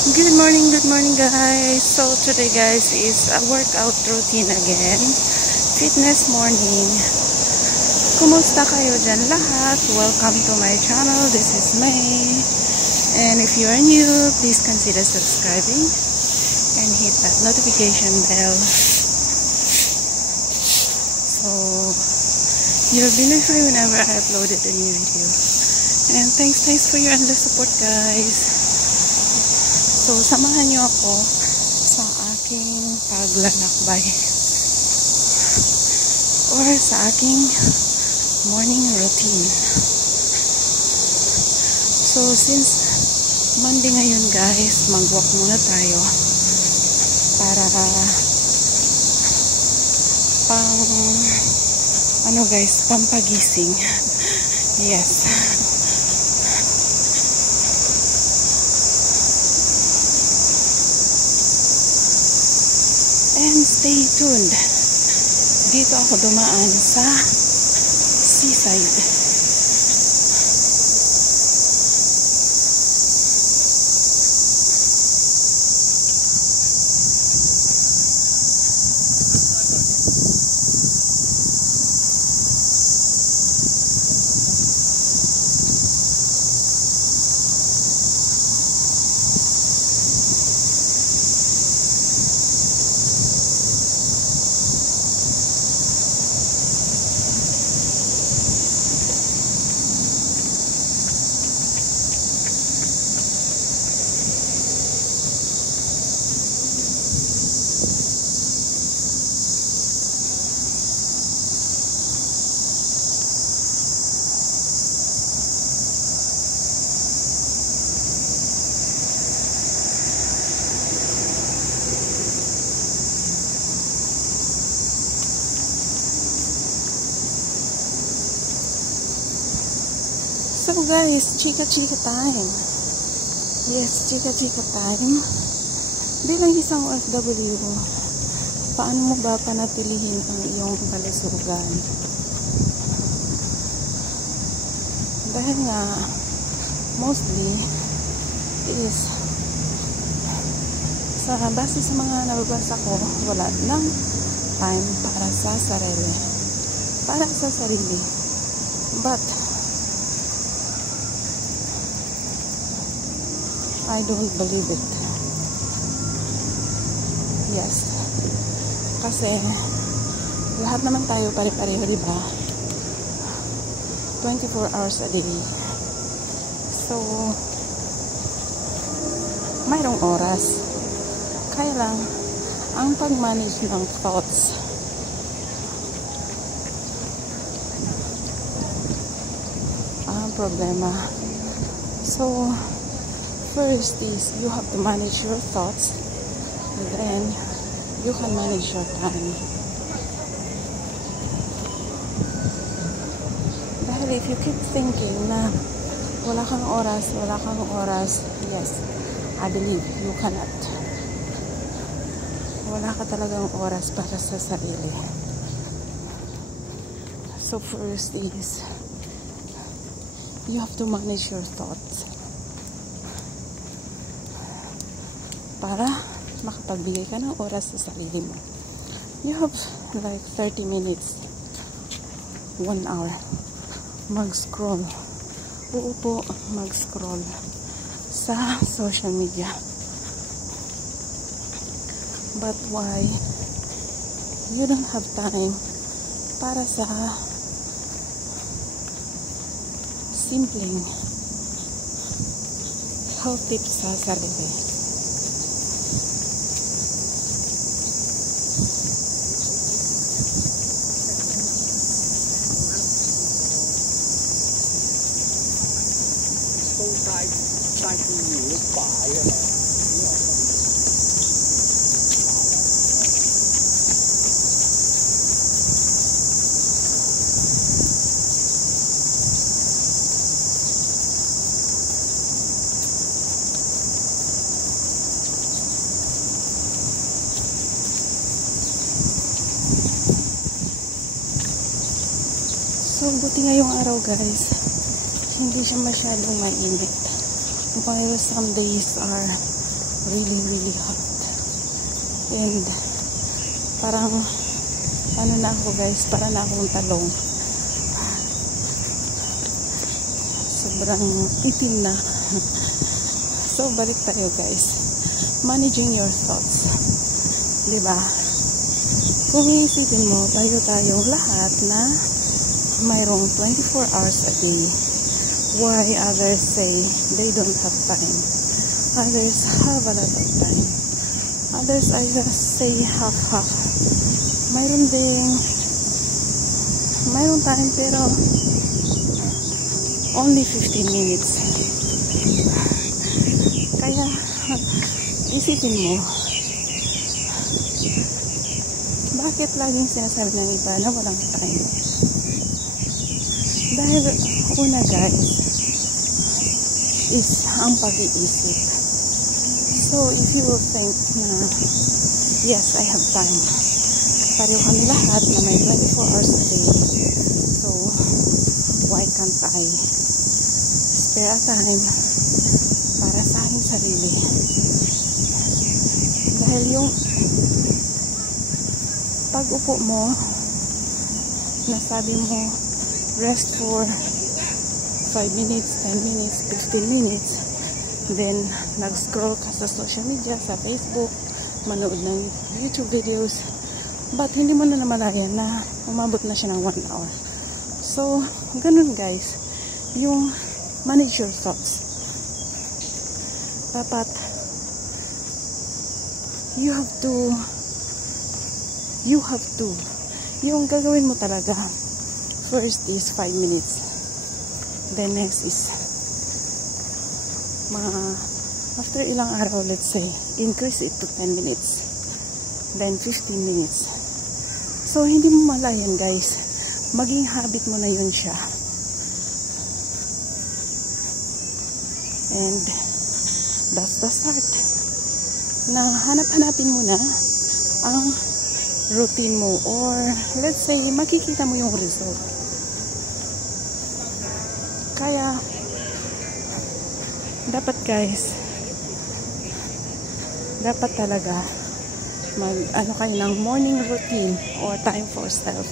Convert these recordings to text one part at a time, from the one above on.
Good morning guys. So today guys is a workout routine again. Fitness morning. Kumusta kayo dyan lahat? Welcome to my channel. This is May. And if you are new, please consider subscribing and hit that notification bell. So you'll be notified whenever I uploaded a new video. And thanks for your endless support guys. So, samahan niyo ako sa aking paglalakbay or sa aking morning routine. So, since Monday ngayon guys, mag-walk muna tayo para pampagising. Yes. And stay tuned. Dito ako dumaan sa seaside. So guys, chika time. Yes, chika time. Bilang isang OFW, paano mo ba panatilihin ang iyong kalusugan? Dahil nga, mostly, is base sa mga nababasa ko, wala nang time para sa sarili. But, I don't believe it. Yes. Kasi lahat naman tayo pare-pareho, di ba? 24 hours a day. So, mayroong oras. Kaya lang, ang pag-manage ng thoughts ang problema. So, first is you have to manage your thoughts, and then you can manage your time. Dahil if you keep thinking na wala kang oras, yes, I believe you cannot. Wala ka talagang oras para sa sarili. So first is you have to manage your thoughts para makapagbigay ka ng oras sa sarili mo. You have like 30 minutes, 1 hour, mag-scroll. Uupo, mag-scroll sa social media. But why you don't have time para sa simpleng health tips sa sarili? So, buti ngayong araw guys, hindi siya masyadong mainit. While some days are really hot. And parang ano na ako guys, para na akong talong. Sobrang itim na. So balik tayo guys. Managing your thoughts. Diba? Kung iisipin mo, tayong lahat na mayroong 24 hours a day. Why others say they don't have time? Others have a lot of time. Others I just say half. Mayroon time pero only 15 minutes. Kaya isipin mo, bakit laging sinasabi ng iba na walang time? Dahil una guys is ang pag-iisip. So if you will think na yes, I have time, pareho kami lahat na may 24 hours a day, so why can't I spare a time para sa aking sarili? Dahil yung pag-upo mo, nasabi mo rest for 5 minutes, 10 minutes, 15 minutes, then nag-scroll ka sa social media, sa Facebook, manood ng YouTube videos, but hindi mo na namalayan na umabot na siya ng 1 hour. So ganun guys, yung manage your thoughts. Dapat you have to yung gagawin mo talaga, first is 5 minutes, then next is after ilang araw, let's say increase it to 10 minutes, then 15 minutes. So hindi mo malayan guys, maging habit mo na yun siya, and that's the start na hanapin mo na ang routine mo, or let's say makikita mo yung result. Kaya dapat guys, dapat talaga ano kayo ng morning routine or time for self.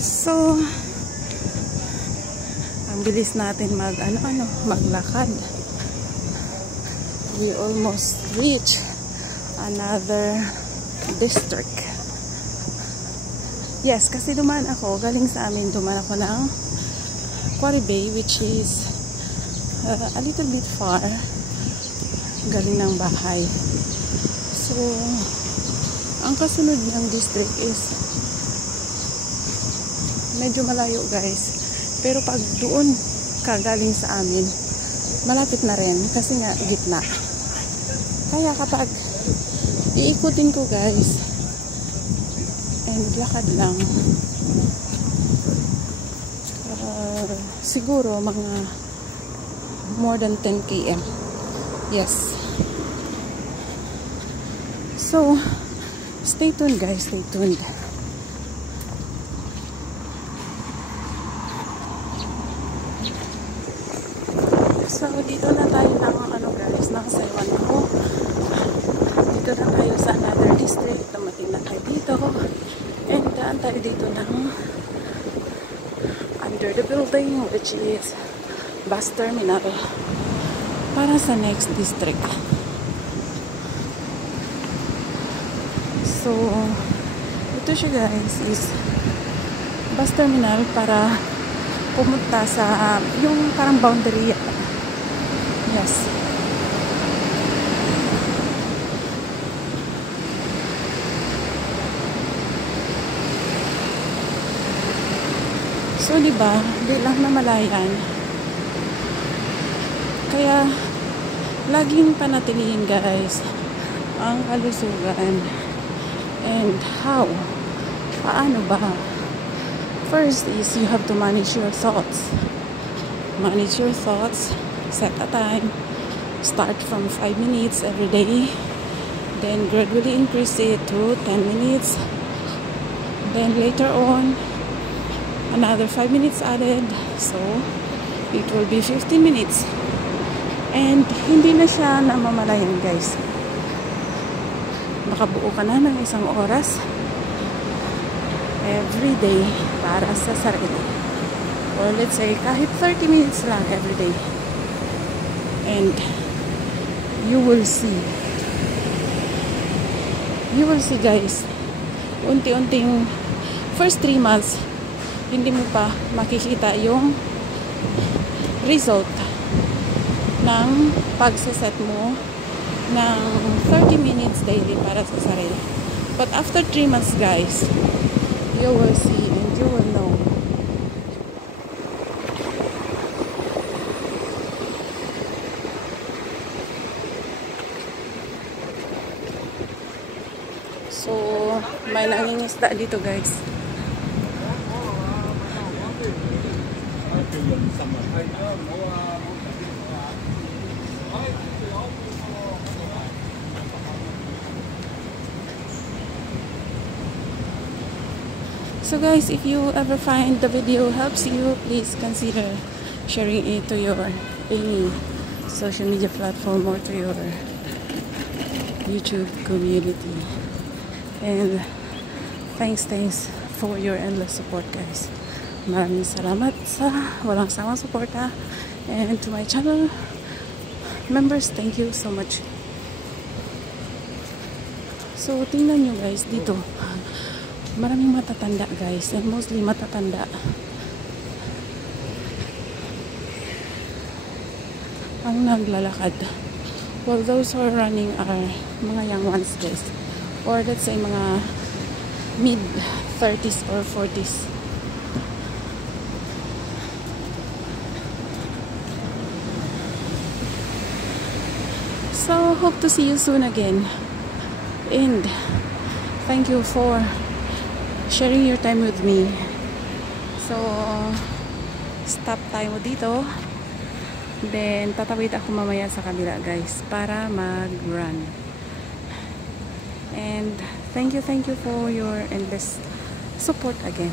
So ang bilis natin maglakad. We almost reach another district. Yes, kasi dumaan ako, galing sa amin, dumaan ako ng Quarry Bay, which is a little bit far galing ng bahay. So ang kasunod ng district is medyo malayo guys, pero pag doon ka galing sa amin, malapit na rin kasi nga gitna. Kaya kapag iikutin ko guys and lakad lang, siguro mga more than 10 km. Yes. So stay tuned guys, stay tuned. So dito na tayo ng guys, nakasaywan ako. Dito na tayo sa another district, dumating na tayo dito, and daan tayo dito ng under the building, which is bus terminal, para sa next district. So ito siya guys, is bus terminal para pumunta sa yung parang boundary. Yes. So diba, di lang namalayan. Kaya laging panatilihin guys ang kalusugan. And how? Paano ba? First is you have to manage your thoughts. Manage your thoughts. Set a time. Start from 5 minutes every day. Then gradually increase it to 10 minutes. Then later on, another 5 minutes added. So, it will be 15 minutes. And hindi na siya namamalayan guys. Makabuo ka na ng isang oras every day para sa sarili. Or let's say kahit 30 minutes lang every day. And you will see guys, unti-unting first 3 months hindi mo pa makikita yung result ng pagsaset mo ng 30 minutes daily para sa sarili. But after 3 months guys, you will see and you will know. So, may nangingisda dito guys. So guys, if you ever find the video helps you, please consider sharing it to your any social media platform or to your YouTube community. And thanks for your endless support guys. Maraming salamat sa walang sawang suporta. And to my channel members, thank you so much. So tingnan nyo guys dito, maraming matatanda guys, and mostly matatanda ang naglalakad, while those who are running are mga young ones guys, or let's say mga mid 30s or 40s. So hope to see you soon again, and thank you for sharing your time with me. So stop tayo dito, then tatawid ako mamaya sa kabila guys para mag-run. And thank you for your endless support again.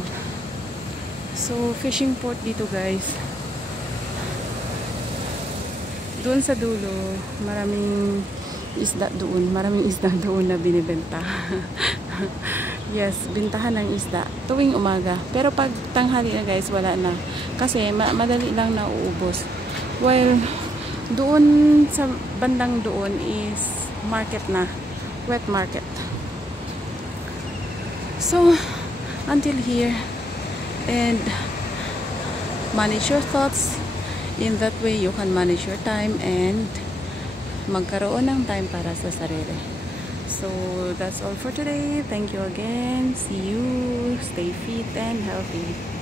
So fishing port dito guys, doon sa dulo maraming isda doon na binibenta. Yes, bintahan ng isda tuwing umaga. Pero pag tanghali na guys, wala na. Kasi madali lang nauubos. While doon sa bandang doon is market na. Wet market. So, until here. And manage your thoughts. In that way, you can manage your time and magkaroon ng time para sa sarili. So that's all for today. Thank you again. See you. Stay fit and healthy.